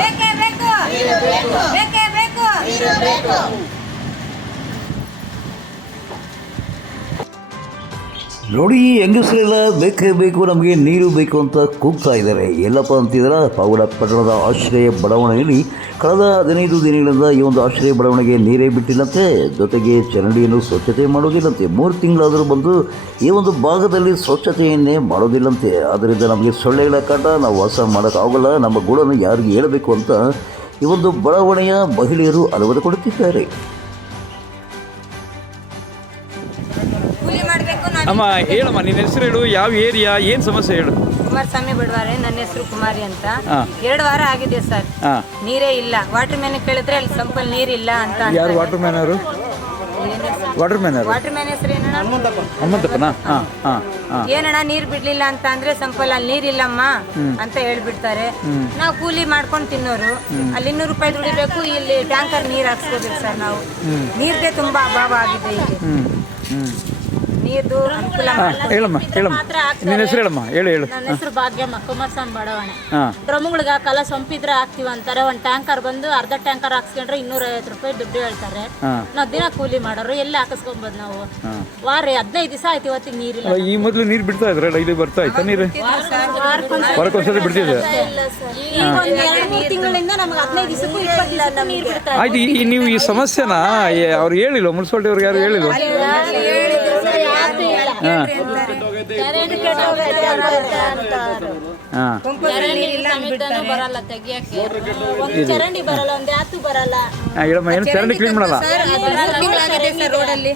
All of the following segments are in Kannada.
ಬೇಕೇ ಬೇಕು ಬೇಕೇ ಬೇಕು. ನೋಡಿ ಹೆಂಗಸರೆಲ್ಲ ಬೇಕೇ ಬೇಕು ನಮಗೆ ನೀರು ಬೇಕು ಅಂತ ಕೂಗ್ತಾ ಇದ್ದಾರೆ. ಎಲ್ಲಪ್ಪ ಅಂತಿದ್ರೆ ಪಾವಗಡ ಪಟ್ಟಣದ ಆಶ್ರಯ ಬಡಾವಣೆಯಲ್ಲಿ ಕಳೆದ 15 ದಿನಗಳಿಂದ ಈ ಒಂದು ಆಶ್ರಯ ಬಡಾವಣೆಗೆ ನೀರೇ ಬಿಟ್ಟಿಲ್ಲಂತೆ, ಜೊತೆಗೆ ಚರಂಡಿಯನ್ನು ಸ್ವಚ್ಛತೆ ಮಾಡೋದಿಲ್ಲಂತೆ. 3 ತಿಂಗಳಾದರೂ ಬಂದು ಈ ಒಂದು ಭಾಗದಲ್ಲಿ ಸ್ವಚ್ಛತೆಯನ್ನೇ ಮಾಡೋದಿಲ್ಲಂತೆ. ಆದ್ದರಿಂದ ನಮಗೆ ಸೊಳ್ಳೆಗಳ ಕಾಟ, ನಾವು ವಾಸ ಮಾಡೋಕ್ಕಾಗಲ್ಲ, ನಮ್ಮ ಗೂಡನ್ನು ಯಾರಿಗೆ ಹೇಳಬೇಕು ಅಂತ ಈ ಒಂದು ಬಡಾವಣೆಯ ಮಹಿಳೆಯರು ಅನುವಾದ ಕೊಡುತ್ತಿದ್ದಾರೆ. ಅಮ್ಮ ಹೇಳಮ್ಮ, ನಿನ್ನ ಹೆಸರು ಹೇಳು, ಯಾವ ಏರಿಯಾ, ಏನು ಸಮಸ್ಯೆ ಹೇಳು. ಕುಮಾರಸ್ವಾಮಿ ಬಡವಾರೆ, ನನ್ನ ಹೆಸರು ಕುಮಾರಿ ಅಂತ. 2 ವಾರ ಆಗಿದೆ ಸರ್, ನೀರೇ ಇಲ್ಲ. ವಾಟರ್ ಮ್ಯಾನ್ ಕೇಳಿದ್ರೆ ಅಲ್ಲಿ ಸಂಪಲ್ ನೀರಿಲ್ಲ ಅಂತ. ಯಾರು ವಾಟರ್ ಮ್ಯಾನ್ ಅವರು? ವಾಟರ್ ಮ್ಯಾನ್ ಹೆಸರು ಹನುಮಂತಪ್ಪನ? ಏನಣ್ಣ ನೀರ್ ಬಿಡ್ಲಿಲ್ಲ ಅಂತ ಅಂದ್ರೆ ಸಂಪಲ್ ಅಲ್ಲಿ ನೀರಿಲ್ಲಮ್ಮ ಅಂತ ಹೇಳ್ಬಿಡ್ತಾರೆ. ನಾವು ಕೂಲಿ ಮಾಡ್ಕೊಂಡು ತಿನ್ನೋರು, ಅಲ್ಲಿ 200 ರೂಪಾಯಿ ದುಡಿಬೇಕು, ಇಲ್ಲಿ ಟ್ಯಾಂಕರ್ ನೀರ್ ಹಾಕ್ಸ್ಕೋಬೇಕು ಸರ್. ನಾವು ನೀರ್ಗೆ ತುಂಬಾ ಅಭಾವ ಆಗಿದೆ ಇಲ್ಲಿ. ನೀರ್ದು ಅನುಕೂಲ ಹೇಳಮ್ಮ ನಿನ್ನ ಹೆಸರು ಹೇಳಮ್ಮ, ಹೇಳು. ನನ್ನ ಹೆಸರು ಭಾಗ್ಯಮ್ಮ, ಕುಮಾರಸ್ವಾಮಿ ಬಡಾವಣೆ. ಡ್ರಮ್ಗಳಿಗೆ ಕಲ ಸೊಂಪಿದ್ರೆ ಹಾಕ್ತಿವಿ ಅಂತಾರೆ. ಒಂದು ಟ್ಯಾಂಕರ್ ಬಂದು ಅರ್ಧ ಟ್ಯಾಂಕರ್ ಹಾಕ್ಸ್ಕೊಂಡ್ರೆ 250 ರೂಪಾಯಿ ದುಡ್ಡು ಹೇಳ್ತಾರೆ. ನಾವು ದಿನ ಕೂಲಿ ಮಾಡೋರು, ಎಲ್ಲಿ ಹಾಕಿಸ್ಕೊಬೋದು ನಾವು? ವಾರ 15 ದಿವಸ ಆಯ್ತು, ಇವತ್ತಿಗೆ ನೀರಿಲ್ಲ. ಈ ಮೊದಲು ನೀರು ಬಿಡ್ತಾ ಇದ್ರಲ್ಲ, ಇಲ್ಲಿ ಬರ್ತಾ ಇತ್ತ ನೀರು? ವಾರಕ್ಕೊಂದ್ಸಲ ಬಿಡ್ತಿದ್ದೆ. ಈಗ ಒಂದು 2-3 ತಿಂಗಳಿಂದ ನಮ್ಗೆ 15 ದಿವಸಕ್ಕೂ 20 ದಿವಸಕ್ಕೂ ನೀರು ಬಿಡ್ತಾರೆ. ಆಯ್ತು, ನೀವು ಈ ಸಮಸ್ಯೆನ ಅವ್ರು ಹೇಳಿಲ್ಲ, ಮುನ್ಸಿಪಾಲ್ಟಿ ಅವ್ರಿಗೆ ಯಾರು ಹೇಳಿಲ್ಲ? ಬರಲ್ಲ ತೆಗಿಯಕ್ಕೆ, ಒಂದು ಚರಂಡಿ ಬರಲ್ಲ, ಒಂದು ಯಾತು ಬರಲ್ಲ. ಚರಂಡಿ ಕ್ಲೀನ್ ಮಾಡಲ್ಲ.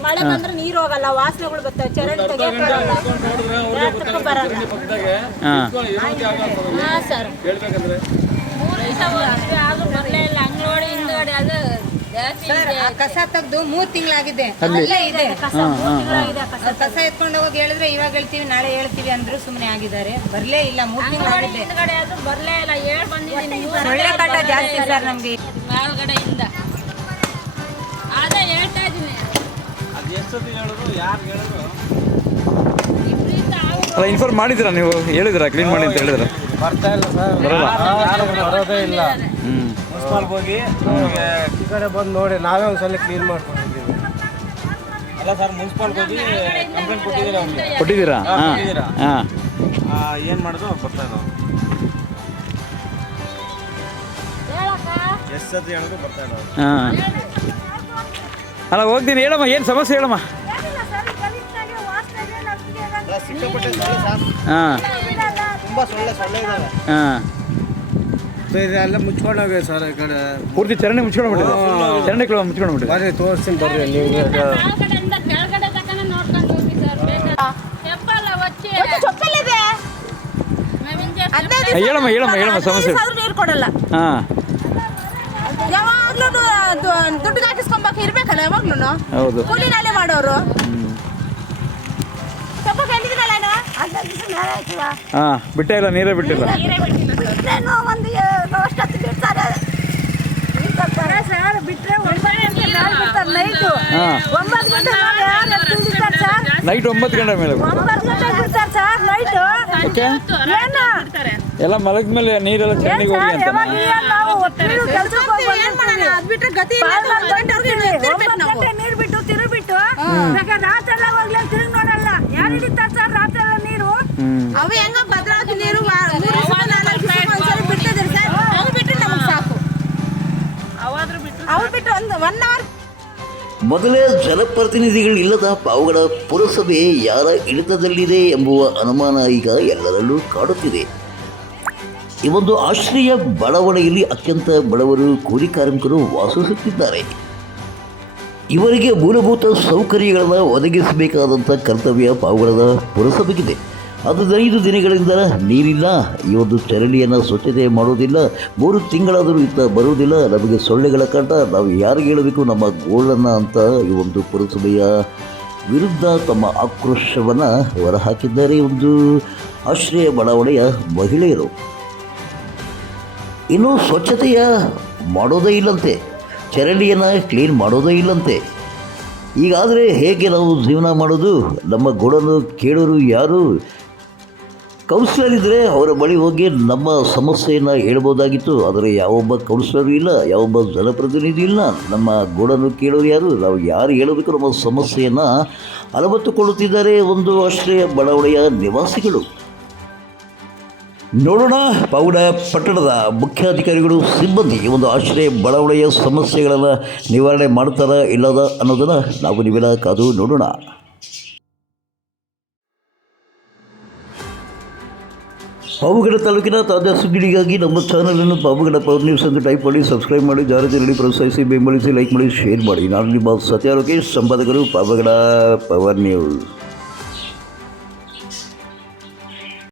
ಮಳೆ ಬಂದ್ರೆ ನೀರು ಹೋಗಲ್ಲ, ವಾಸನೆಗಳು ಬರ್ತವೆ, ಚರಂಡಿ ತೆಗಿಯಕ್ಕೆ ಬರಲ್ಲ. ಹಾ ಸರ್, 3 ದಿವಸ ಆದ್ರೂ ಬರಲೇ ಇಲ್ಲ. ಅಂಗನವಾಡಿ ಹಿಂದ್ಗಡೆ ಅದು ಕಸ ತೆಗ್ದು 3 ತಿಂಗಳಾಗಿದೆ. ಅಲ್ಲೇ ಇದೆ ಕಸ ಎತ್ಕೊಂಡು ಹೋಗಿ ಹೇಳಿದ್ರೆ ಇವಾಗ ಹೇಳ್ತೀವಿ, ನಾಳೆ ಹೇಳ್ತೀವಿ ಅಂದ್ರು ಸುಮ್ಮನೆ ಆಗಿದ್ದಾರೆ. ಬರ್ಲೇ ಇಲ್ಲ, 3 ತಿಂಗಳಾಗಿದೆ. ಬರ್ಲೇ ಇಲ್ಲ. ಹೇಳ್ ಬಂದಿದ್ದೀನಿ, ಸೊಳ್ಳೆ ಕಾಟ ಜಾಸ್ತಿ ಸರ್ ನಮ್ಗೆ ಮೇಲ್ಗಡೆಯಿಂದ. ಅದೇ ಹೇಳ್ತಾ ಇದ್ದೀನಿ. ಅಲ್ಲ, ಇನ್ಫಾರ್ಮ್ ಮಾಡಿದಿರಾ ನೀವು? ಹೇಳಿದಿರಾ ಕ್ಲೀನ್ ಮಾಡಿ ಅಂತ ಹೇಳಿದ್ರ? ಬರ್ತಾ ಇಲ್ಲ ಸರ್, ಬರೋದೇ ಇಲ್ಲ. ಮುನ್ಸಿಪಾಲ್ ಹೋಗಿ ಈ ಕಡೆ ಬಂದು ನೋಡಿ, ನಾವೇ ಒಂದ್ಸಲ ಕ್ಲೀನ್ ಮಾಡ್ಕೊಂಡಿದ್ದೀವಿ. ಅಲ್ಲ ಸರ್, ಮುನ್ಸಿಪಾಲ್ ಹೋಗಿ ಕಂಪ್ಲೇಂಟ್ ಕೊಟ್ಟಿದ್ದೀರಾ ಅವ್ರಿಗೆ? ಕೊಟ್ಟಿದ್ದೀರಾ? ಏನು ಮಾಡೋದು ಬರ್ತಾ ಇಲ್ಲ. ಎಷ್ಟು ಸತಿ ಹೇಳಿದ್ರು ಬರ್ತಾ ಇಲ್ಲ. ಅಲ್ಲ ಹೋಗ್ತೀನಿ, ಹೇಳಮ್ಮ, ಏನು ಸಮಸ್ಯೆ ಹೇಳಮ್ಮ. ಸಿಕ್ಕಾಪಟ್ಟೆ ತುಂಬ ಸೊಳ್ಳೆ ಇದ್ದಾವೆ. ಎಲ್ಲ ಮುಚ್ಕೊಂಡೋಗಿ ಸರ್, ಈ ಕಡೆ ಪೂರ್ತಿ ಚರಂಡಿ ಮುಚ್ಕೊಂಡ್ಬಿಟ್ಟಿದೆ. ಚರಂಡಿ ಮುಚ್ಕೊಂಡ್ಬಿಟ್ಟಿದೆ. ಬರ್ರಿ ತೋರಿಸ್ತೀನಿ, ಬರ್ರಿ ನೀವು. ಕೆಳಗಡೆ ತನಕ ನೋಡ್ಕೊಂಡು ಹೋಗಿ ಸರ್. ಚಪ್ಪಲ್ಲ ಒಚ್ಚಿ ಹೇಳಮ್ಮ ಸಮಸ್ಯೆ. ನೀರು ಕೊಡಲ್ಲ. ಯಾವಾಗ್ಲೂ ದುಡ್ಡು ಹಾಕಿಸ್ಕೊಂಬಾಕ ಇರ್ಬೇಕಲ್ಲ, ಯಾವಾಗ್ಲೂ ಹೌದು. ಕೂಲಿ ನಾಳೆ ಮಾಡೋರು. ಬಿಟ್ಟೇ ಇಲ್ಲ, ನೀರೇ ಬಿಟ್ಟಿಲ್ಲ. ನೈಟ್ 9 ಗಂಟೆ ಮೇಲೆ ಎಲ್ಲ ಮಲಗಿದ ಮೇಲೆ ನೀರೆಲ್ಲ ಚರಂಡಿಗೆ ಹೋಗಿ ಅಂತ. ನೀರು ಬಿಟ್ಟು ತಿರುಗಿಬಿಟ್ಟು ರಾತ್ರೆಲ್ಲ ಹೋಗ್ಲಿ ತಿರುಗಿ ನೋಡಲ್ಲ. ಯಾರು ಹಿಡಿತಾರೆ ಸರ್ ರಾತ್ರೆಲ್ಲ ನೀರು? ಅವು ಹೆಂಗ ಭದ್ರಾವತಿ ನೀರು ಒಂದ್ಸರಿ ಬಿಡ್ತಿದ್ರು ಸರ್. ಅವು ಬಿಟ್ಟರೆ ನಮಗೆ ಸಾಕು. ಅವು ಬಿಟ್ಟು ಒಂದು 1 ಅವರ್. ಮೊದಲೇ ಜನಪ್ರತಿನಿಧಿಗಳಿಲ್ಲದ ಪಾವಗಡ ಪುರಸಭೆ ಯಾರ ಹಿಡಿತದಲ್ಲಿದೆ ಎಂಬುವ ಅನುಮಾನ ಈಗ ಎಲ್ಲರಲ್ಲೂ ಕಾಡುತ್ತಿದೆ. ಈ ಒಂದು ಆಶ್ರಯ ಬಡಾವಣೆಯಲ್ಲಿ ಅತ್ಯಂತ ಬಡವರು, ಕೂಲಿ ಕಾರ್ಮಿಕರು ವಾಸಿಸುತ್ತಿದ್ದಾರೆ. ಇವರಿಗೆ ಮೂಲಭೂತ ಸೌಕರ್ಯಗಳನ್ನು ಒದಗಿಸಬೇಕಾದಂಥ ಕರ್ತವ್ಯ ಪಾವಗಡದ ಪುರಸಭೆಗಿದೆ. ಅದು 5 ದಿನಗಳಿಂದ ನೀರಿಲ್ಲ, ಈ ಒಂದು ಚರಂಡಿಯನ್ನು ಸ್ವಚ್ಛತೆ ಮಾಡೋದಿಲ್ಲ. 3 ತಿಂಗಳಾದರೂ ಇತ್ತ ಬರುವುದಿಲ್ಲ. ನಮಗೆ ಸೊಳ್ಳೆಗಳ ಕಾಟ, ನಾವು ಯಾರಿಗೆ ಹೇಳಬೇಕು ನಮ್ಮ ಗೋಳನ್ನು ಅಂತ ಈ ಒಂದು ಪುರಸಭೆಯ ವಿರುದ್ಧ ತಮ್ಮ ಆಕ್ರೋಶವನ್ನು ಹೊರಹಾಕಿದ್ದಾರೆ ಒಂದು ಆಶ್ರಯ ಬಡಾವಣೆಯ ಮಹಿಳೆಯರು. ಇನ್ನು ಸ್ವಚ್ಛತೆಯ ಮಾಡೋದೇ ಇಲ್ಲಂತೆ, ಚರಂಡಿಯನ್ನು ಕ್ಲೀನ್ ಮಾಡೋದೇ ಇಲ್ಲಂತೆ. ಈಗಾದರೆ ಹೇಗೆ ನಾವು ಜೀವನ ಮಾಡೋದು? ನಮ್ಮ ಗೋಡನ್ನು ಕೇಳೋರು ಯಾರು? ಕೌನ್ಸಿಲರ್ ಇದ್ದರೆ ಅವರ ಬಳಿ ಹೋಗಿ ನಮ್ಮ ಸಮಸ್ಯೆಯನ್ನು ಹೇಳ್ಬೋದಾಗಿತ್ತು. ಆದರೆ ಯಾವೊಬ್ಬ ಕೌನ್ಸಿಲರ್ ಇಲ್ಲ, ಯಾವೊಬ್ಬ ಜನಪ್ರತಿನಿಧಿ ಇಲ್ಲ. ನಮ್ಮ ಗೋಡನ್ನು ಕೇಳೋರು ಯಾರು? ನಾವು ಯಾರು ಹೇಳೋದಕ್ಕೂ ನಮ್ಮ ಸಮಸ್ಯೆಯನ್ನು ಅಲವತ್ತುಕೊಳ್ಳುತ್ತಿದ್ದಾರೆ ಒಂದು ಆಶ್ರಯ ಬಡಾವಣೆಯ ನಿವಾಸಿಗಳು. ನೋಡೋಣ ಪಾವಗಡ ಪಟ್ಟಣದ ಮುಖ್ಯಾಧಿಕಾರಿಗಳು ಸಿಬ್ಬಂದಿ ಈ ಒಂದು ಆಶ್ರಯ ಬಡಾವಣೆಯ ಸಮಸ್ಯೆಗಳನ್ನು ನಿವಾರಣೆ ಮಾಡ್ತಾರಾ ಇಲ್ಲದ ಅನ್ನೋದನ್ನು ನಾವು ನೀವೆಲ್ಲ ಕಾದು ನೋಡೋಣ. ಪಾವಗಡ ತಾಲೂಕಿನ ತಾಜಾ ಸುದ್ದಿಗಳಿಗಾಗಿ ನಮ್ಮ ಚಾನಲನ್ನು ಪಾವಗಡ ಪವರ್ ನ್ಯೂಸ್ ಎಂದು ಟೈಪ್ ಮಾಡಿ, ಸಬ್ಸ್ಕ್ರೈಬ್ ಮಾಡಿ, ಜಾರತಿಯಲ್ಲಿ ಪ್ರೋತ್ಸಾಹಿಸಿ, ಬೆಂಬಲಿಸಿ, ಲೈಕ್ ಮಾಡಿ, ಶೇರ್ ಮಾಡಿ. ನಾನು ನಿಮ್ಮ ಸತ್ಯ ಲೋಕೇಶ್, ಸಂಪಾದಕರು ಪಾವಗಡ ಪವರ್ ನ್ಯೂಸ್.